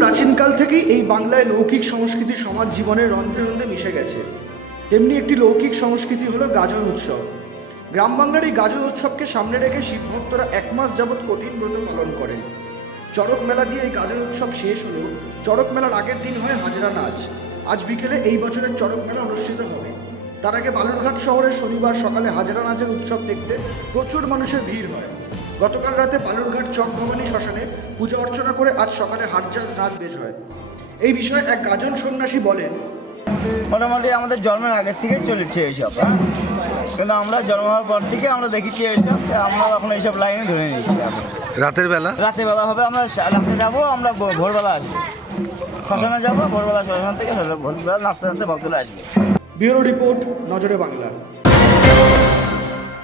প্রাচীনকাল থেকেই এই বাংলায় লৌকিক সংস্কৃতি সমাজ জীবনের রন্ধ্রে রন্ধ্রে মিশে গেছে। তেমনি একটি লৌকিক সংস্কৃতি হলো গাজন উৎসব। গ্রাম বাংলার এই গাজন উৎসবকে সামনে রেখে শিব ভক্তরা এক মাস যাবৎ কঠিন ব্রত পালন করেন। চড়ক মেলা দিয়ে এই গাজন উৎসব শেষ হলো। চড়ক মেলার আগের দিন হয় হাজরা নাচ। আজ বিকেলে এই বছরের চড়ক মেলা অনুষ্ঠিত হবে। তার আগে বালুরঘাট শহরে শনিবার সকালে হাজরা নাচের উৎসব দেখতে প্রচুর মানুষের ভিড় হয়। গতকাল রাতে বালুরঘাট চক ভবানী শ্মশানে পূজা অর্চনা করে আজ সকালে হাটজা নাচ বেশ হয়। এই বিষয়ে এক গাজন সন্ন্যাসী বলেন মোটামুটি আমাদের জন্মের আগের থেকেই চলেছে এইসব হ্যাঁ? কিন্তু আমরা জন্ম হওয়ার পর থেকে আমরা দেখেছি এইসব যে আমরা এখন এইসব লাইনে ধরে নিয়েছি রাতের বেলা? রাতের বেলা হবে আমরা রাতে যাব আমরা ভো- ভোরবেলা আসব। শ্মশানে যাব ভোরবেলা শ্মশান থেকে ভোরবেলা নাচতে নাচতে ভক্তরা আসবে। ব্যুরো রিপোর্ট নজরে বাংলা।